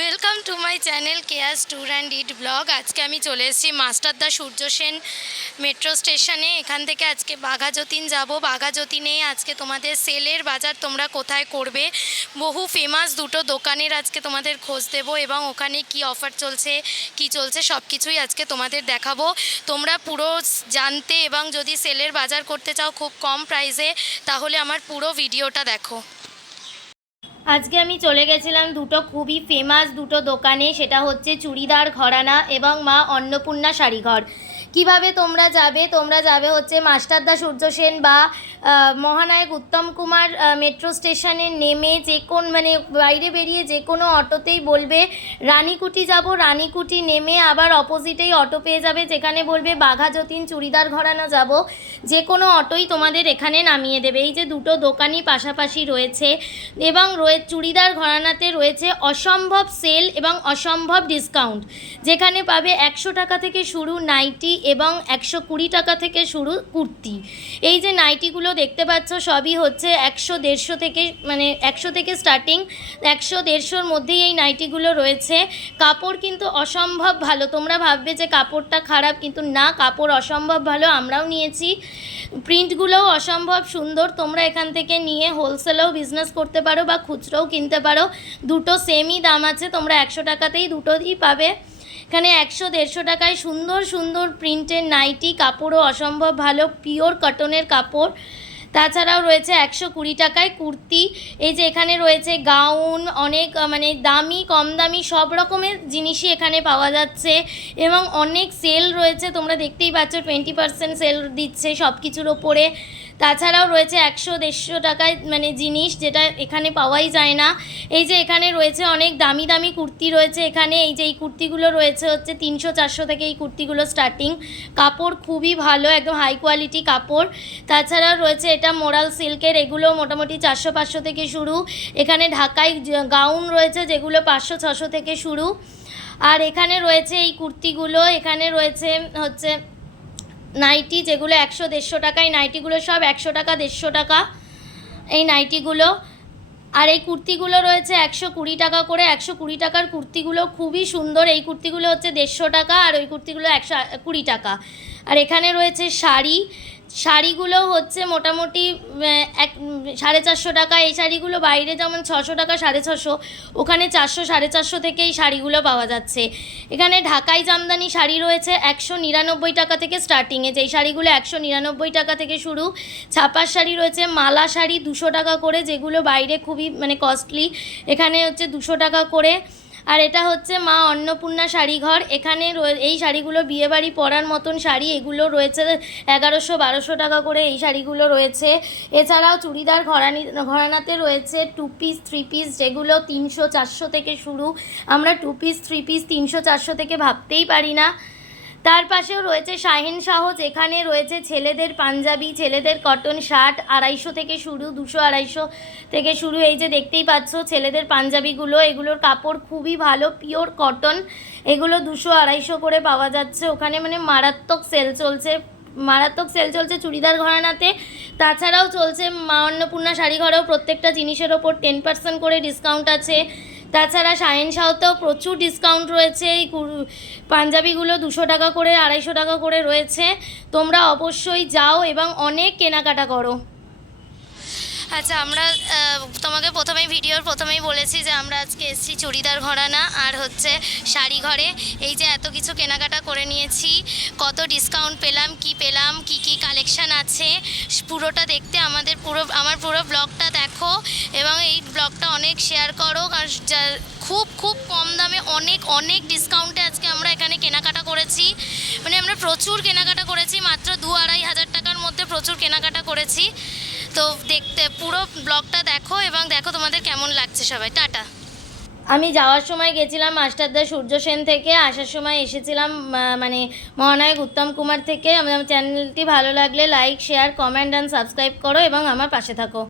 Welcome to my channel chaos tour and eat blog. আজকে আমি চলে এসেছি মাস্টারদা সূর্য সেন মেট্রো স্টেশনে। এখান থেকে আজকে বাঘাযতীন যাব। বাঘাযতীনে আজকে তোমাদের সেলের বাজার তোমরা কোথায় করবে, বহু ফেমাস দুটো দোকানের আজকে তোমাদের খোঁজ দেব এবং ওখানে কি অফার চলছে কি চলছে সব কিছুই আজকে তোমাদের দেখাবো। তোমরা পুরো জানতে এবং যদি সেলের বাজার করতে চাও খুব কম প্রাইসে, তাহলে আমার পুরো ভিডিওটা দেখো। আজকে আমি চলে গেছিলাম দুটো খুবই ফেমাস দুটো দোকানে, সেটা হচ্ছে চুড়িদার ঘরানা এবং মা অন্নপূর্ণা শাড়িঘর। কিভাবে তোমরা যাবে হচ্ছে মাস্টারদা সূর্য সেন বা মহানায়ক উত্তম কুমার মেট্রো স্টেশনে নেমে মানে বাইরে বেরিয়ে যে কোনো অটোতেই বলবে রানীকুটি যাব, রানীকুটি নেমে আবার অপোজিটেই অটো পেয়ে যাবে যেখানে বলবে বাঘাযতীন চুড়িদার ঘরানা যাব, যে কোনো অটোই তোমাদের এখানে নামিয়ে দেবে। এই যে দুটো দোকানই পাশাপাশি রয়েছে এবং চুড়িদার ঘরানাতে রয়েছে অসম্ভব সেল এবং অসম্ভব ডিসকাউন্ট, যেখানে পাবে 100 টাকা থেকে শুরু নাইটি এবং 120 টাকা থেকে শুরু কুর্তি। এই যে নাইটিগুলো দেখতে পাচ্ছ সবই হচ্ছে 100-150 থেকে, মানে 100 থেকে স্টার্টিং, 100-150-র মধ্যেই এই নাইটিগুলো রয়েছে। কাপড় কিন্তু অসম্ভব ভালো। তোমরা ভাববে যে কাপড়টা খারাপ, কিন্তু না, কাপড় অসম্ভব ভালো। আমরাও নিয়েছি, প্রিন্টগুলোও অসম্ভব সুন্দর। তোমরা এখান থেকে নিয়ে হোলসেলেও বিজনেস করতে পারো বা খুচরোও কিনতে পারো, দুটো সেমই দাম আছে। তোমরা 100 টাকাতেই দুটোই পাবে। এখানে 100-150 টাকায় সুন্দর সুন্দর প্রিন্টের নাইটি, কাপড়ও অসম্ভব ভালো, পিওর কটনের কাপড়। তাছাড়াও রয়েছে 120 টাকায় কুর্তি। এই যে এখানে রয়েছে গাউন, অনেক মানে দামি কম দামি সব রকমের জিনিসই এখানে পাওয়া যাচ্ছে এবং অনেক সেল রয়েছে। তোমরা দেখতেই পাচ্ছ 20% সেল দিচ্ছে সব কিছুর ওপরে। তাছাড়াও রয়েছে 100-150 টাকায় মানে জিনিস, যেটা এখানে পাওয়াই যায় না। এই যে এখানে রয়েছে অনেক দামি দামি কুর্তি রয়েছে এখানে। এই যে এই কুর্তিগুলো রয়েছে হচ্ছে 300-400 থেকে এই কুর্তিগুলো স্টার্টিং। কাপড় খুবই ভালো, একদম হাই কোয়ালিটি কাপড়। তাছাড়াও রয়েছে এটা মোরাল সিল্কের, এগুলো মোটামুটি 400-500 থেকে শুরু। এখানে ঢাকাই গাউন রয়েছে যেগুলো 500-600 থেকে শুরু। আর এখানে রয়েছে এই কুর্তিগুলো, এখানে রয়েছে হচ্ছে নাইটি যেগুলো 100-150 টাকায়। নাইটিগুলো সব 100 টাকা 150 টাকা এই নাইটিগুলো। আর এই কুর্তিগুলো রয়েছে 120 টাকা করে। 120 টাকার কুর্তিগুলো খুবই সুন্দর। এই কুর্তিগুলো হচ্ছে 150 টাকা আর ওই কুর্তিগুলো 120 টাকা। আর এখানে রয়েছে শাড়িগুলো হচ্ছে মোটামুটি 450 টাকা। এই শাড়িগুলো বাইরে যেমন 600 টাকা 650, ওখানে 400-450 থেকে এই শাড়িগুলো পাওয়া যাচ্ছে। এখানে ঢাকাই জামদানি শাড়ি রয়েছে 199 টাকা থেকে স্টার্টিংয়ে, যেই শাড়িগুলো 199 টাকা থেকে শুরু। ছাপার শাড়ি রয়েছে, মালা শাড়ি 200 টাকা করে, যেগুলো বাইরে খুবই মানে কস্টলি, এখানে হচ্ছে 200 টাকা করে। আর এটা হচ্ছে মা অন্নপূর্ণা শাড়িঘর। এখানে এই শাড়িগুলো বিয়েবাড়ি পরার মতন শাড়ি, এগুলো রয়েছে 1100-1200 টাকা করে এই শাড়িগুলো রয়েছে। এছাড়াও চুড়িদার ঘরানাতে রয়েছে 2 পিস 3 পিস, যেগুলো 300-400 থেকে শুরু। আমরা 2 পিস 3 পিস 300-400 থেকে ভাবতেই পারি না। তার পাশেও রয়েছে শাহিন শাহ, যেখানে রয়েছে ছেলেদের পাঞ্জাবি, ছেলেদের কটন শার্ট 250 থেকে শুরু, 200-250 থেকে শুরু। এই যে দেখতেই পাচ্ছ ছেলেদের পাঞ্জাবিগুলো, এগুলোর কাপড় খুবই ভালো, পিওর কটন। এগুলো 200-250 করে পাওয়া যাচ্ছে ওখানে। মানে মারাত্মক সেল চলছে চুড়িদার ঘরানাতে। তাছাড়াও চলছে মা অন্নপূর্ণা শাড়িঘরেও প্রত্যেকটা জিনিসের ওপর 10% করে ডিসকাউন্ট আছে। তাছাড়া শাহিন শাহতেও প্রচুর ডিসকাউন্ট রয়েছে। এই পাঞ্জাবিগুলো 200 টাকা করে 250 টাকা করে রয়েছে। তোমরা অবশ্যই যাও এবং অনেক কেনাকাটা করো। আচ্ছা, আমরা তোমাকে ভিডিওর প্রথমেই বলেছি যে আমরা আজকে এসেছি চুড়িদার ঘরানা আর হচ্ছে শাড়ি ঘরে। এই যে এত কিছু কেনাকাটা করে নিয়েছি, কত ডিসকাউন্ট পেলাম, কি কি কালেকশান আছে, পুরোটা দেখতে আমার পুরো ব্লগটা দেখো এবং এই ব্লগটা অনেক শেয়ার করো, কারণ খুব খুব কম দামে অনেক ডিসকাউন্টে আজকে আমরা এখানে কেনাকাটা করেছি। মানে আমরা প্রচুর কেনাকাটা করেছি, মাত্র 2-2.5 হাজার টাকার মধ্যে প্রচুর কেনাকাটা করেছি। তো পুরো ব্লগটা দেখো এবং দেখো তোমাদের কেমন লাগছে। সবাই টাটা। আমি যাওয়ার সময় গেছিলাম মাস্টারদা সূর্য সেন থেকে, আসার সময় এসেছিলাম মানে মহানায়ক উত্তম কুমার থেকে। আমার চ্যানেলটি ভালো লাগলে like, share, comment and subscribe করো এবং আমার পাশে থাকো।